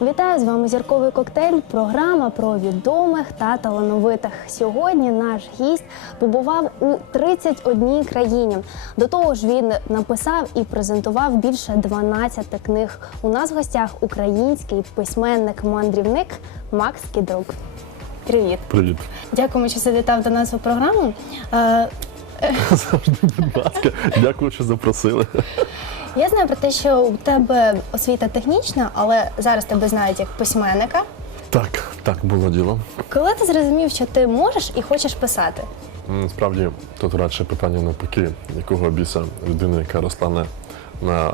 Вітаю з вами зірковий коктейль. Програма про відомих та талановитих. Сьогодні наш гість побував у 31 країні. До того ж, він написав і презентував більше 12 книг. У нас в гостях український письменник-мандрівник Макс Кідрук. Привіт, Привіт. дякуємо, що завітав до нас у програму. Е, Завжди, будь ласка. Дякую, що запросили. Я знаю про те, що у тебе освіта технічна, але зараз тебе знають як письменника. Так, так було діло. Коли ти зрозумів, що ти можеш і хочеш писати? Насправді тут радше питання навпаки, якого біса людина, яка росла на, на е,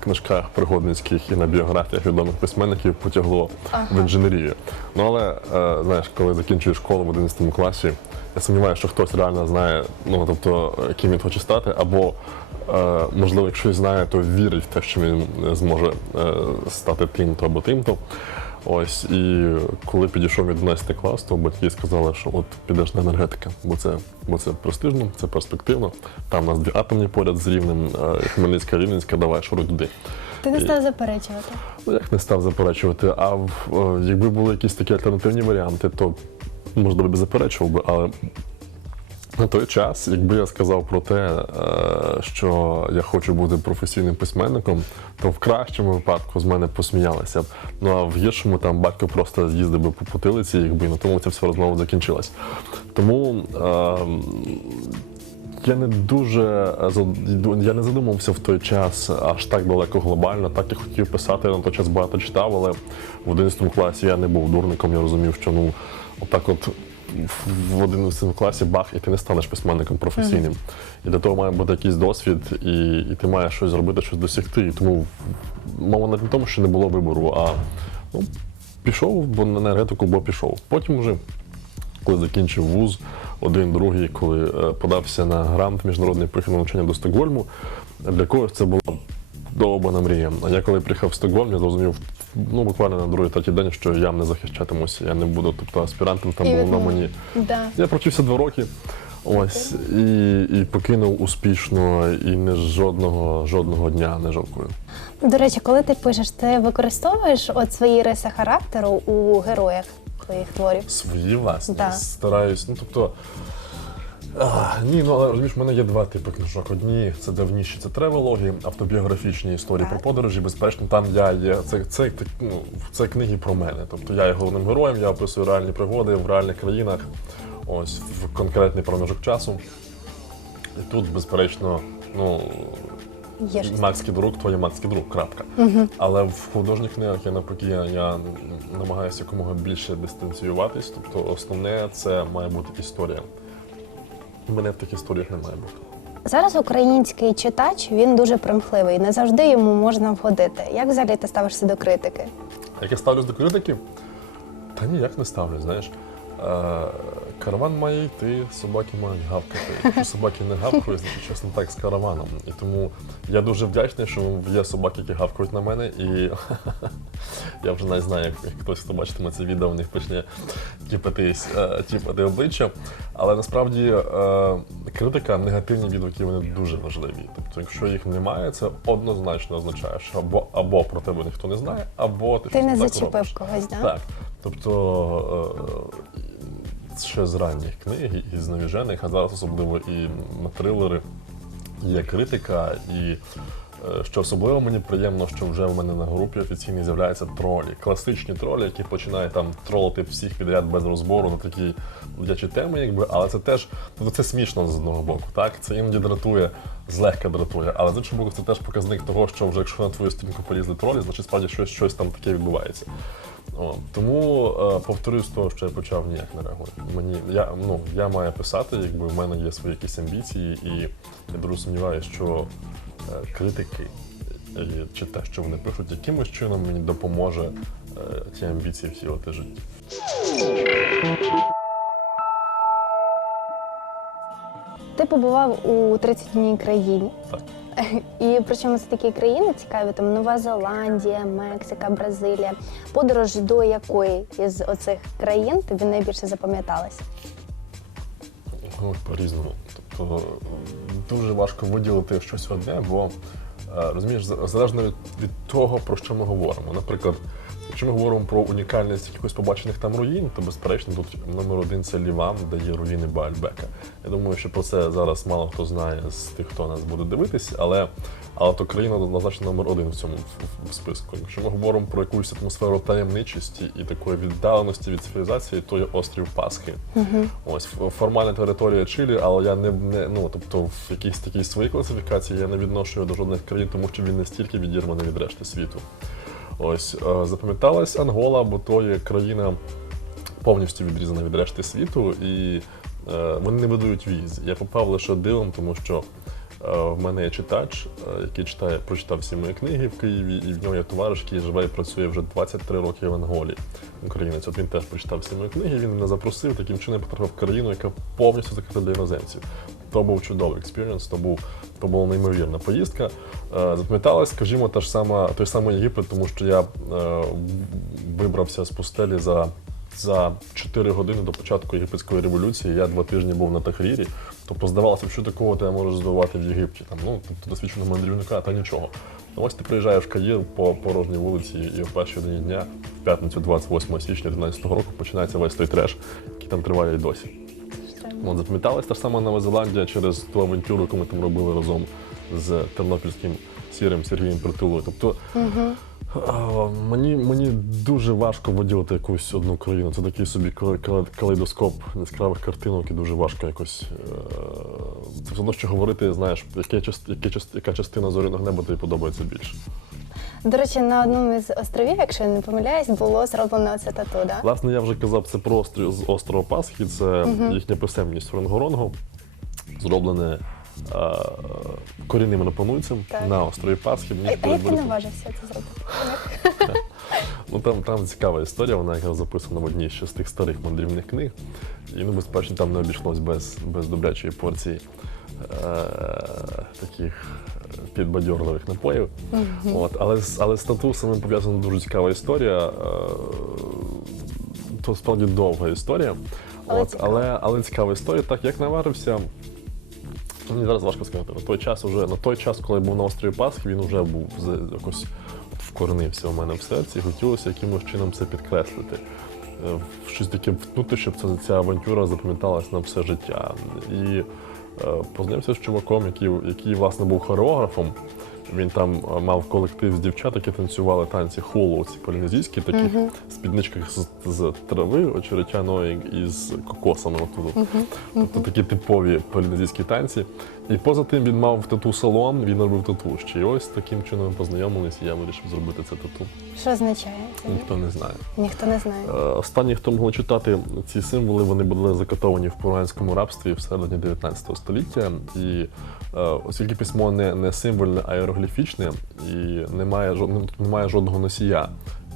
книжках пригодницьких і на біографіях відомих письменників, потягло в інженерію. Ну але е, знаєш, коли закінчуєш школу в 11 класі, я сумніваюся, що хтось реально знає, ну тобто, ким він хоче стати, або е, можливо, якщо й знає, то вірить в те, що він е, зможе е, стати тим-то або тим-то. Ось і коли підійшов 11 клас, то батьки сказали, що от підеш на енергетика, бо це, бо це престижно, це перспективно. Там у нас дві атомні поряд з рівнем, е, Хмельницька, Рівненська, давай шуруй туди. Ти не став заперечувати. Ну як не став заперечувати, а в, е, якби були якісь такі альтернативні варіанти, то можливо би заперечував би, але. На той час, якби я сказав про те, е, що я хочу бути професійним письменником, то в кращому випадку з мене посміялися б. Ну а в гіршому там батько просто з'їздив би по потилиці, якби на тому ця вся розмова закінчилась. Тому е, я не дуже е, я не задумався в той час аж так далеко глобально. Так я хотів писати, я на той час багато читав, але в 11 класі я не був дурником, я розумів, що ну отак от. В 11 класі бах, і ти не станеш письменником професійним. І для того має бути якийсь досвід, і, і ти маєш щось зробити, щось досягти. І тому мова не в тому, що не було вибору, а ну, пішов, бо на енергетику, бо пішов. Потім вже коли закінчив вуз, один, другий, коли е, подався на грант міжнародний прихід навчання до Стокгольму, для когось це була довбана мрія. А я коли приїхав в Стокгольм, я зрозумів ну, буквально на другий третій день, що я не захищатимуся, я не буду, тобто аспірантом там І було на мені. Да. Я провчився два роки. Ось і, і покинув успішно, і не жодного жодного дня не жалкую. До речі, коли ти пишеш, ти використовуєш от свої риси характеру у героях твоїх творів? Свої власні. Да. Стараюсь. Ну тобто. Ні, ну але розумієш, в мене є два типи книжок. Одні це давніші, це тревелоги, автобіографічні історії про подорожі. Безпечно, там я є. Це, це, ну, це книги про мене. Тобто я є головним героєм, я описую реальні пригоди в реальних країнах, ось в конкретний проміжок часу. І тут, безперечно, ну. Є друг, твоє Макський друг, крапка. Але в художніх книгах я навпаки я, я намагаюся якомога більше дистанціюватись. Тобто основне це має бути історія. Мене в таких історіях не має бути. Зараз український читач він дуже примхливий, не завжди йому можна вгодити. Як взагалі ти ставишся до критики? Як я ставлюсь до критики? Та ніяк не ставлю, знаєш. Караван має йти, собаки мають гавкати. Якщо собаки не гавкають, значить щось не так з караваном. І тому я дуже вдячний, що є собаки, які гавкають на мене, і я вже навіть знаю, як, хтось, хто бачитиме це відео, в них почне тіпатись, е, тіпати обличчя. Але насправді е, критика, негативні відгуки, вони дуже важливі. Тобто, якщо їх немає, це однозначно означає, що або, або про тебе ніхто не знає, або ти, Ти щось не так зачепив когось, да? Так. Тобто е, ще з ранніх книг і з навіжених, а зараз особливо і на трилери є критика, і е, що особливо мені приємно, що вже в мене на групі офіційній з'являються тролі. Класичні тролі, які починають там тролити всіх підряд без розбору на такі дитячі теми, якби, але це теж тобто це смішно з одного боку. Так, це іноді дратує, злегка дратує. Але з іншого боку, це теж показник того, що вже якщо на твою сторінку полізли тролі, значить справді щось, щось там таке відбувається. О, тому е, повторюю з того, що я почав ніяк не реагую. Мені я ну я маю писати, якби в мене є свої якісь амбіції, і я дуже сумніваюся, що е, критики е, чи те, що вони пишуть, якимось чином мені допоможе е, ці амбіції втілити в житті. Ти побував у 31 країні. Так. І причому це такі країни цікаві, там Нова Зеландія, Мексика, Бразилія. Подорож до якої із оцих країн тобі найбільше запам'яталася? Ну, по-різному. Тобто дуже важко виділити щось одне, бо е, розумієш, залежно від, від того, про що ми говоримо. Наприклад, якщо ми говоримо про унікальність якихось побачених там руїн, то безперечно тут номер один це Ліван, де є руїни Баальбека. Я думаю, що про це зараз мало хто знає з тих, хто нас буде дивитись, але, але то країна однозначно номер один в цьому в, в списку. Якщо ми говоримо про якусь атмосферу таємничості і такої віддаленості від цивілізації, то є острів Пасхи. Ось формальна територія Чилі, але я не, не ну тобто в якійсь такій своїй класифікації я не відношу його до жодних країн, тому що він настільки відірваний від решти світу. Ось е, запам'яталась Ангола, бо то є країна повністю відрізана від решти світу, і е, вони не видають віз. Я попав лише дивом, тому що е, в мене є читач, який читає, прочитав всі мої книги в Києві, і в нього є товариш, який живе і працює вже 23 роки в Анголі. Українець. От він теж прочитав всі мої книги, він мене запросив, таким чином потрапив в країну, яка повністю закрита для іноземців. То був чудовий експірієнс, то був то була неймовірна поїздка. Е, запам'яталась, скажімо, та ж сама той самий Єгипет, тому що я е, вибрався з пустелі за. За 4 години до початку єгипетської революції я два тижні був на Тахрірі. Тобто здавалося, б, що такого ти можеш здобувати в Єгипті. Там, ну, тобто досвідченого мандрівника, та нічого. Ну, ось ти приїжджаєш в Каїр по порожній вулиці, і в першій годині дня, в п'ятницю, 28 січня 2013 року, починається весь той треш, який там триває і досі. От, запам'яталась та ж сама Нова Зеландія через ту авантюру, яку ми там робили разом з тернопільським сірим Сергієм Притулою. Тобто а, мені, мені дуже важко виділити якусь одну країну. Це такий собі кале- кале- калейдоскоп яскравих картинок і дуже важко якось. Це все одно, що говорити, знаєш, яке, яке, яка частина зоряного неба тобі подобається більше. До речі, на одному із островів, якщо я не помиляюсь, було зроблено це тату, да? Власне, я вже казав, це про острів з острова Пасхи, це їхня писемність Ронгоронго, зроблене корінним Так. на острові Пасхи. А, а як ти наважився це зробити? Ну там, там цікава історія, вона якраз записана в одній ще з тих старих мандрівних книг. І ну, безперечно, там не обійшлось без, без добрячої порції е, таких е, підбадьорливих напоїв. От, але, з- але з тату самим пов'язана дуже цікава історія. Е, то справді довга історія. Але От, цікава. але, але цікава історія. Так як наварився, Мені зараз важко сказати. На той час уже на той час, коли я був на острові Пасхи, він вже був якось вкоренився у мене в серці, і хотілося якимось чином це підкреслити. Е, Щось таке втнути, щоб ця, ця авантюра запам'яталась на все життя. І е, познайомився з чуваком, який, який власне був хореографом. Він там е, мав колектив з дівчат, які танцювали танці холу, ці полінезійські, такі спідничках з, з трави очеретяної і з кокосами. Отут. Тобто такі типові полінезійські танці. І поза тим він мав тату-салон, він робив тату. Ще й ось таким чином ми познайомились, і я вирішив зробити це тату. Що означає це? Ніхто не знає. Ніхто не знає. Е, Останні, хто могли читати ці символи, вони були закатовані в поранському рабстві всередині 19 століття. І е, оскільки письмо не, не символьне, а іерогліфічне, і немає, жод- немає жодного носія,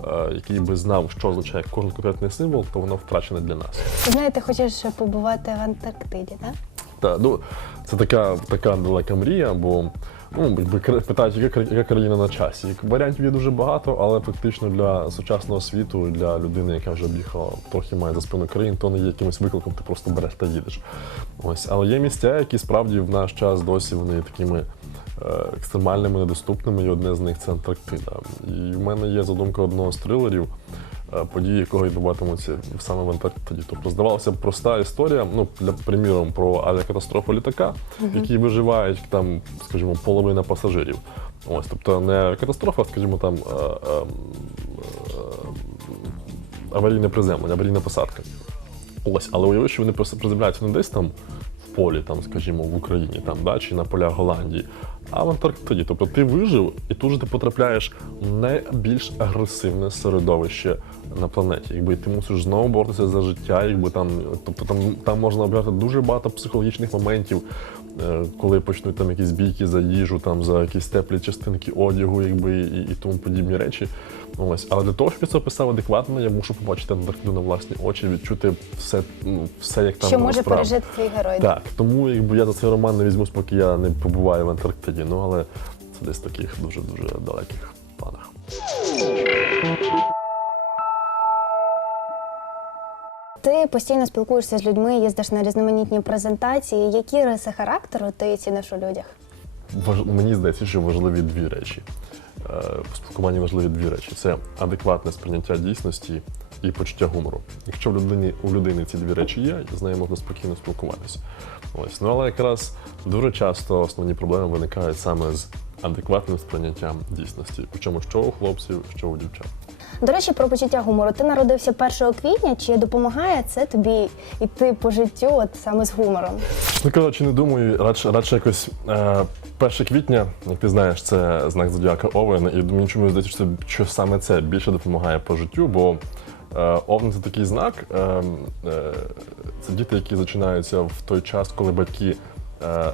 е, який би знав, що означає кожен конкретний символ, то воно втрачене для нас. Знаєте, хочеш побувати в Антарктиді, так? Та, ну, це така, така далека мрія, бо ну, питають, яка, яка країна на часі. Як Варіантів є дуже багато, але фактично для сучасного світу, для людини, яка вже об'їхала трохи має за спину країн, то не є якимось викликом, ти просто береш та їдеш. Ось. Але є місця, які справді в наш час досі вони такими е, екстремальними, недоступними, і одне з них це Антарктида. І в мене є задумка одного з трилерів, події якого відбуватимуться саме в Антарктиді. Тобто, здавалося б, проста історія, ну, для приміром, про авіакатастрофу літака, в якій виживають там, скажімо, половина пасажирів. Ось, тобто не катастрофа, а, скажімо, там е, е, е, аварійне приземлення, аварійна посадка. Ось, але уяви, що вони приземляються не десь там в полі, там, скажімо, в Україні, там, да, чи на полях Голландії, а в Антарктиді. Тобто ти вижив, і тут же ти потрапляєш в найбільш агресивне середовище на планеті. Якби ти мусиш знову боротися за життя, якби там, тобто там, там можна обрати дуже багато психологічних моментів. Е, коли почнуть там якісь бійки за їжу, там за якісь теплі частинки одягу, якби і, і тому подібні речі. Ось, але для того, щоб я це описав адекватно, я мушу побачити Антарктиду на власні очі, відчути все, ну, все як там що може насправді. пережити твій герой? Так, тому якби я за цей роман не візьмусь, поки я не побуваю в Антарктиді. Ну але це десь в таких дуже дуже далеких планах. Ти постійно спілкуєшся з людьми, їздиш на різноманітні презентації. Які риси характеру ти ціниш у людях? Важ... Мені здається, що важливі дві речі. Е, В спілкуванні важливі дві речі: це адекватне сприйняття дійсності і почуття гумору. Якщо в людині у людини ці дві речі є, з нею можна спокійно спілкуватися. Ось ну але якраз дуже часто основні проблеми виникають саме з адекватним сприйняттям дійсності. Причому що у хлопців, що у дівчат. До речі, про почуття гумору. Ти народився 1 квітня. Чи допомагає це тобі йти по життю, от саме з гумором? Чесно кажучи, не думаю, радше, радше якось е, 1 квітня, як ти знаєш, це знак зодіака Овен, і думаю, чому здається, що, що саме це більше допомагає по життю, бо е, Овен це такий знак. Е, е, це діти, які зачинаються в той час, коли батьки. Е, е,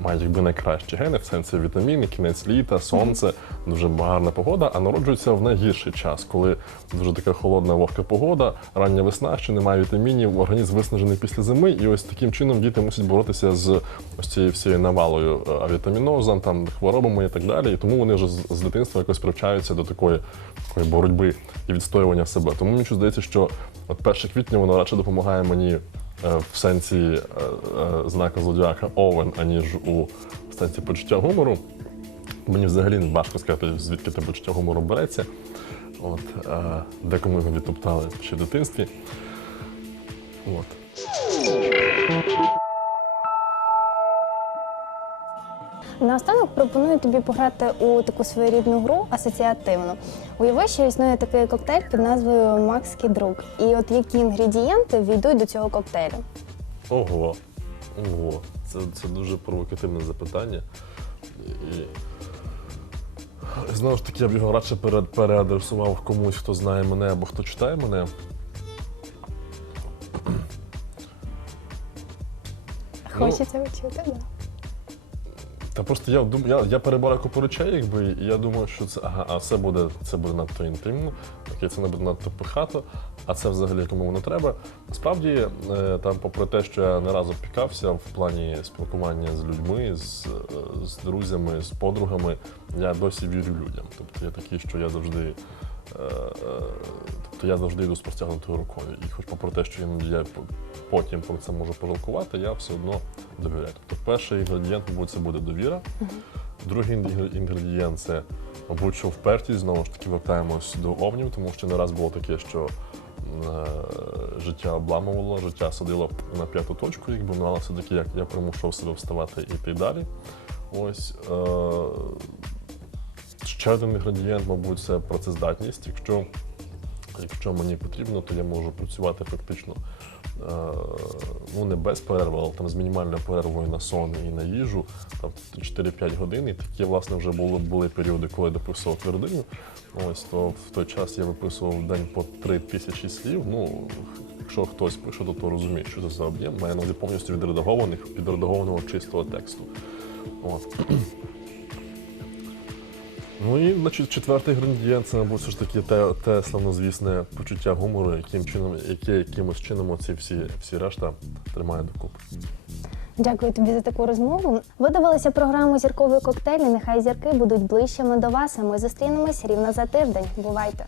Мають якби найкращі гени, в сенсі вітаміни, кінець літа, сонце, дуже гарна погода, а народжуються в найгірший час, коли дуже така холодна вогка погода, рання весна, ще немає вітамінів, організм виснажений після зими, і ось таким чином діти мусять боротися з ось цією всією навалою е, авітамінозом, там хворобами і так далі. І тому вони вже з, дитинства якось привчаються до такої, такої боротьби і відстоювання себе. Тому мені здається, що от 1 квітня воно радше допомагає мені. Е, В сенсі е, е, знака зодіака Овен, аніж у сенсі почуття гумору. Мені взагалі не важко сказати, звідки те почуття гумору береться. От, декому його відтоптали ще в дитинстві. От. Наостанок пропоную тобі пограти у таку своєрідну гру асоціативну. Уяви, що існує такий коктейль під назвою Макський друг. І от які інгредієнти війдуть до цього коктейлю? Ого. Ого. Це, це дуже провокативне запитання. І... Знову ж таки, я б його радше переадресував комусь, хто знає мене або хто читає мене. Хочеться відчути, да. Та просто я дум, я, я перебираю купу якби, і я думаю, що це ага, а це буде це буде надто інтимно, окей, це не буде надто пихато, а це взагалі кому воно треба. Насправді, е, там, попри те, що я не разу пікався в плані спілкування з людьми, з, е, з друзями, з подругами, я досі вірю людям. Тобто я такий, що я завжди. Е, е, Тобто я завжди йду з простягнутою рукою. І хоч попри те, що іноді я потім про це можу пожалкувати, я все одно довіряю. Тобто перший інгредієнт, мабуть, це буде довіра. Другий інгредієнт це, мабуть, що впертість. Знову ж таки, вертаємось до овнів, тому що не раз було таке, що е, життя обламувало, життя садило на п'яту точку, якби ну, все-таки я, я примушував себе вставати і йти далі. Ось. Е, ще один інгредієнт, мабуть, це працездатність. Якщо Якщо мені потрібно, то я можу працювати фактично е, ну не без перерви, але там з мінімальною перервою на сон і на їжу, там 4-5 годин. І такі, власне, вже були, були періоди, коли я дописував твердиню. Ось то в той час я виписував день по 3 тисячі слів. Ну, якщо хтось пише, то, то розуміє, що це за об'єм. Має на повністю відредагованих, відредагованого чистого тексту. От. Ну і значить, четвертий інгредієнт це, мабуть, все ж таки те, те славнозвісне почуття гумору, яким чином, яке якимось чином ці всі, всі решта тримає докупи. Дякую тобі за таку розмову. Ви дивилися програму Зірковий коктейль. Нехай зірки будуть ближчими до вас. А ми зустрінемось рівно за тиждень. Бувайте!